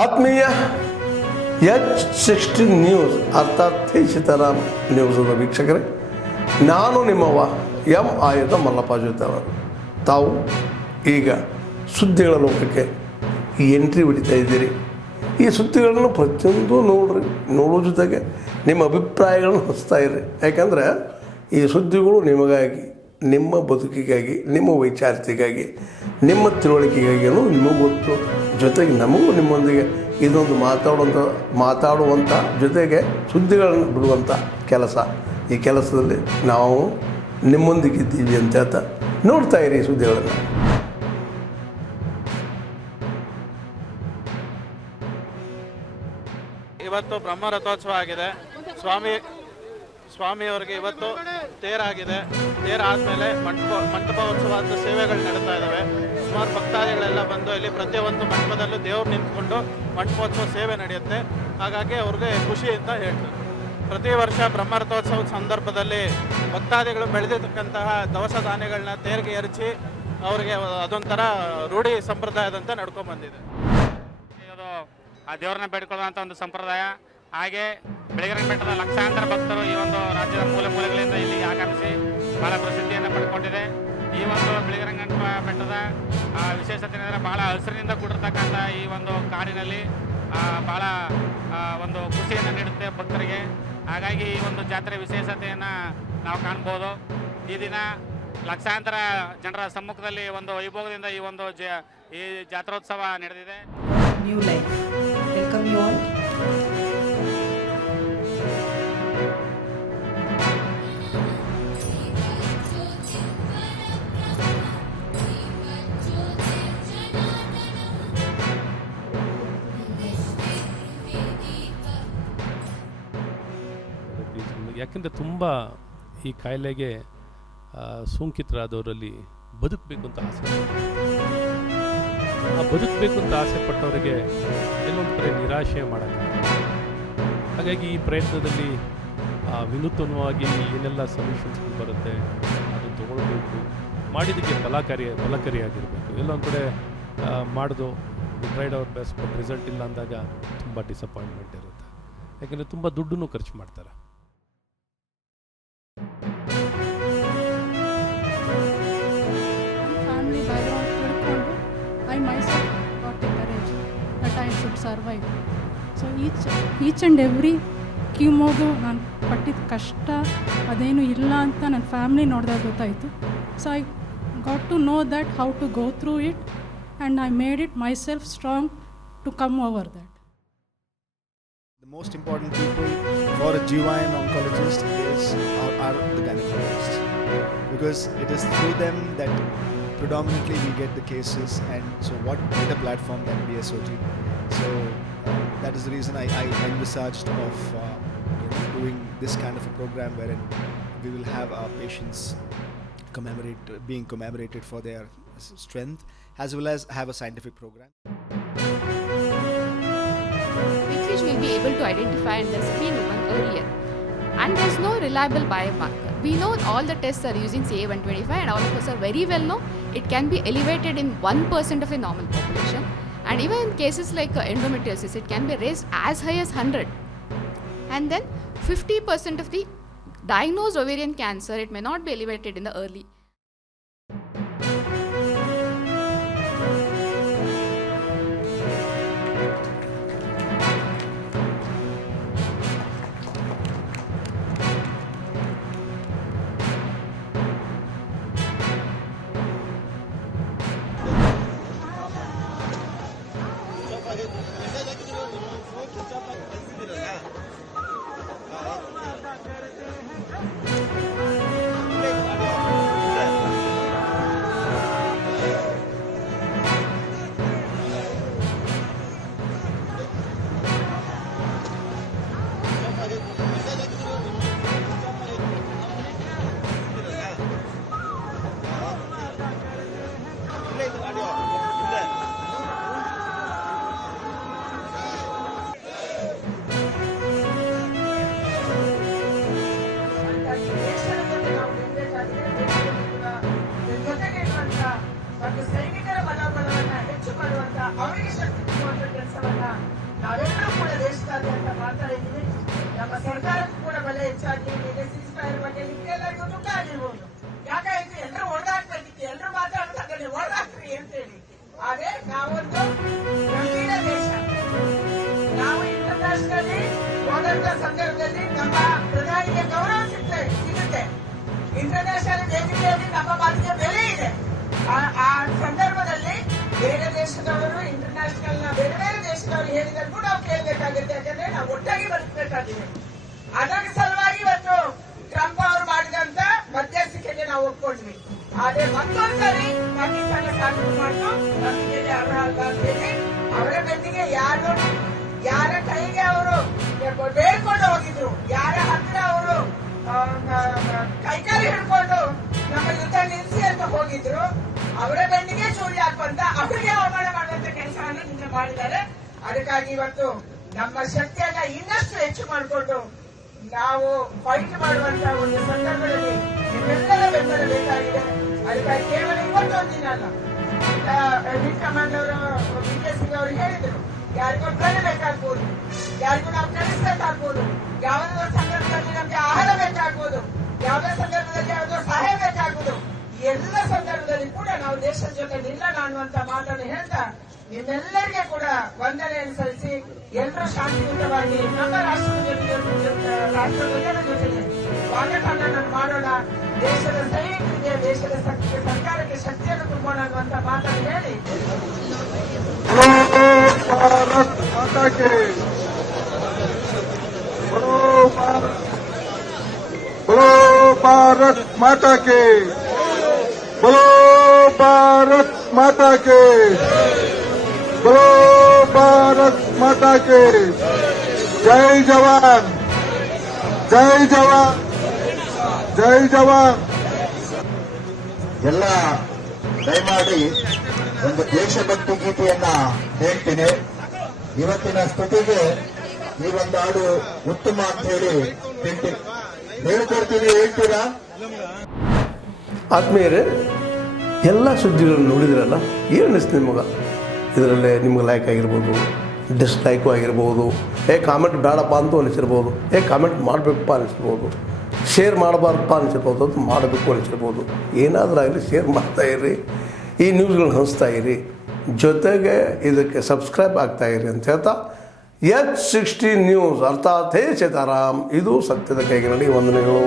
ಆತ್ಮೀಯ H16 news ಅರ್ಥಾತ್ ಸೀತಾರಾಮ್ ನ್ಯೂಸ್ನ ವೀಕ್ಷಕರೇ, ನಾನು ನಿಮ್ಮವ ಎಂ ಆಯುಧ ಮಲ್ಲಪ್ಪ ಜೊತೆ ಅವರು. ತಾವು ಈಗ ಸುದ್ದಿಗಳ ಲೋಕಕ್ಕೆ ಎಂಟ್ರಿ ಹೊಡಿತಾ ಇದ್ದೀರಿ. ಈ ಸುದ್ದಿಗಳನ್ನು ಪ್ರತಿಯೊಂದು ನೋಡೋ ಜೊತೆಗೆ ನಿಮ್ಮ ಅಭಿಪ್ರಾಯಗಳನ್ನು ಹಚ್ತಾ ಇರ್ರಿ. ಯಾಕಂದರೆ ಈ ಸುದ್ದಿಗಳು ನಿಮಗಾಗಿ, ನಿಮ್ಮ ಬದುಕಿಗಾಗಿ, ನಿಮ್ಮ ವೈಚಾರಿಕೆಗಾಗಿ, ನಿಮ್ಮ ತಿಳುವಳಿಕೆಗಾಗಿಯೂ ನಿಮಗೂ ಗೊತ್ತು. ಜೊತೆಗೆ ನಮಗೂ ನಿಮ್ಮೊಂದಿಗೆ ಇದೊಂದು ಮಾತಾಡುವಂಥ ಜೊತೆಗೆ ಸುದ್ದಿಗಳನ್ನು ಬಿಡುವಂಥ ಕೆಲಸ. ಈ ಕೆಲಸದಲ್ಲಿ ನಾವು ನಿಮ್ಮೊಂದಿಗಿದ್ದೀವಿ ಅಂತ ಹೇಳ್ತಾ ನೋಡ್ತಾ ಇರಿ ಸುದ್ದಿಗಳನ್ನು. ಇವತ್ತು ಬ್ರಹ್ಮ ರಥೋತ್ಸವ ಆಗಿದೆ. ಸ್ವಾಮಿಯವರಿಗೆ ಇವತ್ತು ತೇರಾಗಿದೆ. ತೇರಾದಮೇಲೆ ಮಂಟಪೋತ್ಸವದ ಸೇವೆಗಳು ನಡೀತಾ ಇದ್ದಾವೆ. ಸುಮಾರು ಭಕ್ತಾದಿಗಳೆಲ್ಲ ಬಂದು ಇಲ್ಲಿ ಪ್ರತಿಯೊಂದು ಮಂಟಪದಲ್ಲೂ ದೇವರು ನಿಂತ್ಕೊಂಡು ಮಂಟಪೋತ್ಸವ ಸೇವೆ ನಡೆಯುತ್ತೆ. ಹಾಗಾಗಿ ಅವ್ರಿಗೆ ಖುಷಿಯಿಂದ ಹೇಳ್ತಾರೆ. ಪ್ರತಿ ವರ್ಷ ಬ್ರಹ್ಮ ರಥೋತ್ಸವದ ಸಂದರ್ಭದಲ್ಲಿ ಭಕ್ತಾದಿಗಳು ಬೆಳೆದಿರ್ತಕ್ಕಂತಹ ದವಸ ಧಾನ್ಯಗಳನ್ನ ತೇರಿಗೆ ಎರಚಿ ಅವರಿಗೆ ಅದೊಂಥರ ರೂಢಿ ಸಂಪ್ರದಾಯದಂತೆ ನಡ್ಕೊಂಡ್ಬಂದಿದೆ. ಇದು ಆ ದೇವ್ರನ್ನ ಬೇಡ್ಕೊಳ್ಳುವಂಥ ಒಂದು ಸಂಪ್ರದಾಯ. ಹಾಗೆ ಬೆಳಗಿನ ಬೆಟ್ಟದ ಲಕ್ಷಾಂತರ ಭಕ್ತರು ಈ ಒಂದು ರಾಜ್ಯದ ಮೂಲೆ ಮೂಲೆಗಳಿಂದ ಇಲ್ಲಿ ಆಗಮಿಸಿ ಬಹಳ ಪ್ರಸಿದ್ಧಿಯನ್ನು ಪಡ್ಕೊಂಡಿದೆ. ಈ ಒಂದು ಬೆಳಗಿನ ಬೆಟ್ಟದ ವಿಶೇಷತೆ ಅಂದರೆ ಬಹಳ ಹಸಿರಿನಿಂದ ಕೂಡಿರ್ತಕ್ಕಂಥ ಈ ಒಂದು ಕಾಡಿನಲ್ಲಿ ಬಹಳ ಒಂದು ಖುಷಿಯನ್ನು ನೀಡುತ್ತೆ ಭಕ್ತರಿಗೆ. ಹಾಗಾಗಿ ಈ ಒಂದು ಜಾತ್ರೆ ವಿಶೇಷತೆಯನ್ನು ನಾವು ಕಾಣ್ಬೋದು. ಈ ದಿನ ಲಕ್ಷಾಂತರ ಜನರ ಸಮ್ಮುಖದಲ್ಲಿ ಒಂದು ವೈಭೋಗದಿಂದ ಈ ಒಂದು ಈ ಜಾತ್ರೋತ್ಸವ ನಡೆದಿದೆ. New life. Welcome you all. ಯಾಕೆಂದರೆ ತುಂಬ ಈ ಕಾಯಿಲೆಗೆ ಸೋಂಕಿತರಾದವರಲ್ಲಿ ಬದುಕಬೇಕು ಅಂತ ಆಸೆ. ಆ ಬದುಕಬೇಕು ಅಂತ ಆಸೆ ಪಟ್ಟವರಿಗೆ ಎಲ್ಲೊಂದು ಕಡೆ ನಿರಾಶೆ ಮಾಡೋಕ್ಕಾಗಲ್ಲ. ಹಾಗಾಗಿ ಈ ಪ್ರಯತ್ನದಲ್ಲಿ ವಿನೂತನವಾಗಿ ಏನೆಲ್ಲ ಸೊಲ್ಯೂಷನ್ಸ್ಗಳು ಬರುತ್ತೆ ಅದನ್ನು ತೊಗೊಳ್ಬೇಕು, ಮಾಡಿದ್ದಕ್ಕೆ ಫಲಕಾರಿಯಾಗಿರಬೇಕು. ಎಲ್ಲೊಂದು ಕಡೆ ಮಾಡೋದು tried hour best but result ಇಲ್ಲ ಅಂದಾಗ ತುಂಬ ಡಿಸಪಾಯಿಂಟ್ಮೆಂಟ್ ಇರುತ್ತೆ. ಯಾಕೆಂದರೆ ತುಂಬ ದುಡ್ಡನ್ನು ಖರ್ಚು ಮಾಡ್ತಾರೆ. I myself got the courage that I should survive. So each and every ಕಿಮೋದು ನಾನು ಪಟ್ಟಿದ ಕಷ್ಟ ಅದೇನು ಇಲ್ಲ ಅಂತ ನನ್ನ ಫ್ಯಾಮಿಲಿ ನೋಡಿದಾಗ ಗೊತ್ತಾಯಿತು. So I got to know that how to go through it and I made it myself strong to come over that. The most important people for a GYN oncologist are the gynecologists, because it is through them that predominantly we get the cases, and so what better platform than BSOG. So that is the reason I envisaged of doing this kind of a program wherein we will have our patients being commemorated for their strength, as well as have a scientific program with which we'll be able to identify and screen women earlier. And there's no reliable biomarker. We know all the tests are using CA-125, and all of us are very well know it can be elevated in 1% of a normal population. And even in cases like endometriosis, it can be raised as high as 100. And then 50% of the diagnosed ovarian cancer, it may not be elevated in the early. ನಾವೆಲ್ಲರೂ ಕೂಡ ದೇಶದಾದ್ಯಂತ ಮಾಡ್ತಾ ಇದ್ದೀವಿ. ನಮ್ಮ ಸರ್ಕಾರಕ್ಕೂ ಕೂಡ ಬೆಲೆ ಹೆಚ್ಚಾಗಿ ಇದೆ. ಸೀಸ್ಫೈರ್ ಬಗ್ಗೆ ನಿಮ್ಗೆಲ್ಲರಿಗೂ ದುಃಖ ಆಗಿರ್ಬೋದು. ಯಾಕಾಯ್ತು ಎಲ್ಲರೂ ಹೊಡೆದಾಕ್ಬೇಕಿತ್ತು, ಎಲ್ಲರೂ ಮಾತಾಡೋದಾಗಲಿ ಹೊಡೆದಾಕ್ರಿ ಅಂತೇಳಿ. ಆದ್ರೆ ನಾವೊಂದು ಗ್ರಾಮೀಣ ದೇಶ, ನಾವು ಇಂಟರ್ನ್ಯಾಷನಲಿ ಹೋದಂತ ಸಂದರ್ಭದಲ್ಲಿ ನಮ್ಮ ಪ್ರಧಾನಿಗೆ ಗೌರವ ಸಿಗುತ್ತೆ. ಇಂಟರ್ನ್ಯಾಷನಲ್ ವೇದಿಕೆಯಲ್ಲಿ ನಮ್ಮ ಮಾತಿಗೆ ಬೆಲೆ ಇದೆ. ಆ ಸಂದರ್ಭದಲ್ಲಿ ಬೇರೆ ದೇಶದವರು ಇಂಟರ್ನ್ಯಾಷನಲ್ ನ ಬೇರೆ ಬೇರೆ ದೇಶದವರು ಹೇಳಿದ್ರು ನಾವು ಕೇಳಬೇಕಾಗುತ್ತೆ. ಯಾಕಂದ್ರೆ ನಾವು ಒಟ್ಟಾಗಿ ಬದುಕಬೇಕಾಗಿದೆ. ಅದರ ಸಲುವಾಗಿ ಇವತ್ತು ಟ್ರಂಪ್ ಅವರು ಮಾಡಿದಂತ ಮಧ್ಯಸ್ಥಿಕೆಗೆ ನಾವು ಒಪ್ಕೊಂಡ್ವಿ. ಆದ್ರೆ ಮತ್ತೊಂದ್ಸರಿ ಪಾಕಿಸ್ತಾನ ಸಾಕು ಮಾಡಿತು ನಮಗೆ ಅರ್ಹ ಅಲ್ಲ ಅಂತೇಳಿ ಅವರ ಬೆನ್ನಿಗೆ ಯಾರ ಕೈಗೆ ಅವರು ಬೇಡ್ಕೊಂಡು ಹೋಗಿದ್ರು, ಯಾರ ಹತ್ರ ಅವರು ಕೈಕಾಲಿ ಹಿಡ್ಕೊಂಡು ನಮ್ಮ ಯುದ್ಧ ನಿಲ್ಲಿಸಿ ಅಂತ ಹೋಗಿದ್ರು, ಅವರ ಬೆನ್ನಿಗೆ ಚೂರಿ ಹಾಕುವಂತ ಅವರಿಗೆ ಅವಮಾನ ಮಾಡುವಂತ ಕೆಲಸವನ್ನು ನಿನ್ನೆ ಮಾಡಿದ್ದಾರೆ. ಅದಕ್ಕಾಗಿ ಇವತ್ತು ನಮ್ಮ ಶಕ್ತಿಯನ್ನ ಇನ್ನಷ್ಟು ಹೆಚ್ಚು ಮಾಡಿಕೊಂಡು ನಾವು ಫೈಟ್ ಮಾಡುವಂತ ಒಂದು ಸಂದರ್ಭದಲ್ಲಿ ನಿಮ್ಮೆಲ್ಲರ ಬೆಂಬಲ ಬೇಕಾಗಿದೆ. ಅದಕ್ಕಾಗಿ ಕೇವಲ ಇವತ್ತೊಂದು ದಿನ ಅಲ್ಲ, ವಿಂಗ್ ಕಮಾಂಡರ್ BK ಸಿಂಗ್ ಅವರು ಹೇಳಿದ್ರು, ಯಾರಿಗೂ ಟ್ರೈನ್ ಬೇಕಾಗ್ಬೋದು, ಯಾರಿಗೂ ನಾವು ಕಳಿಸ್ಬೇಕಾಗ್ಬೋದು, ಯಾವುದೋ ಸಂದರ್ಭದಲ್ಲಿ ನಮ್ಗೆ ಆಹಾರ ಬೇಕಾಗ್ಬೋದು, ಯಾವುದೇ ಸಂದರ್ಭದಲ್ಲಿ ಯಾವುದೋ ಸಹಾಯ ಬೇಕಾಗ್ಬೋದು. ಎಲ್ಲ ಸಂದರ್ಭದಲ್ಲಿ ಕೂಡ ನಾವು ದೇಶದ ಜೊತೆ ನಿಲ್ಲೋಣ ಅನ್ನುವಂತ ಮಾತನ್ನು ಹೇಳ್ತಾ ನಿಮ್ಮೆಲ್ಲರಿಗೆ ಕೂಡ ವಂದನೆಯನ್ನು ಸಲ್ಲಿಸಿ ಎಲ್ಲರೂ ಶಾಂತಿಯುತವಾಗಿ ನಮ್ಮ ರಾಷ್ಟ್ರಧ್ವಜದ ಜೊತೆಗೆ ಸ್ವಾಗತವನ್ನು ಮಾಡೋಣ. ದೇಶದ ಸೈನಿಕರಿಗೆ, ದೇಶದ ಸರ್ಕಾರಕ್ಕೆ ಶಕ್ತಿಯನ್ನು ತುಂಬೋಣ ಅನ್ನುವಂತ ಮಾತನ್ನು ಹೇಳಿ भारत माता के बोलो भारत माता के बोलो भारत माता के बोलो भारत माता के जय जवान जय जवान जय जवान. ಎಲ್ಲ ದಯಮಾಡಿ ಒಂದು ದೇಶಭಕ್ತಿ ಗೀತೆಯನ್ನ ಹೇಳ್ತೀನಿ. ಇವತ್ತಿನ ಸ್ತುತಿಗೆ ಈ ಒಂದು ಹಾಡು ಉತ್ತಮ ಅಂತ ಹೇಳಿ ಹೇಳ್ಕೊಡ್ತೀನಿ. ಹೇಳ್ತೀರಾ? ಆತ್ಮೀಯರೇ, ಎಲ್ಲ ಸುದ್ದಿಗಳನ್ನು ನೋಡಿದ್ರಲ್ಲ, ಏನು ಅನಿಸ್ತು ನಿಮಗೆ? ಇದರಲ್ಲೇ ನಿಮ್ಗೆ ಲೈಕ್ ಆಗಿರ್ಬೋದು, ಡಿಸ್ಲೈಕು ಆಗಿರ್ಬೋದು, ಕಾಮೆಂಟ್ ಬೇಡಪ್ಪ ಅಂತೂ ಅನಿಸಿರ್ಬೋದು, ಕಾಮೆಂಟ್ ಮಾಡಬೇಕಪ್ಪ ಅನಿಸಿರ್ಬೋದು, ಶೇರ್ ಮಾಡಬಾರ್ದಪ್ಪ ಅನಿಸಿರ್ಬೋದು, ಅದು ಮಾಡಬೇಕು ಅನಿಸಿರ್ಬೋದು. ಏನಾದರೂ ಆಗಲಿ ಶೇರ್ ಮಾಡ್ತಾಯಿರಿ, ಈ ನ್ಯೂಸ್ಗಳನ್ನ ಹಂಚ್ತಾ ಇರಿ, ಜೊತೆಗೆ ಇದಕ್ಕೆ ಸಬ್ಸ್ಕ್ರೈಬ್ ಆಗ್ತಾಯಿರಿ ಅಂತ ಹೇಳ್ತಾ H16 ನ್ಯೂಸ್ ಅರ್ಥಾತ್ ಹೇ ಸೀತಾರಾಮ್, ಇದು ಸತ್ಯದ ಕೈಗೆ ನಡಿ. ವಂದನೆಗಳು.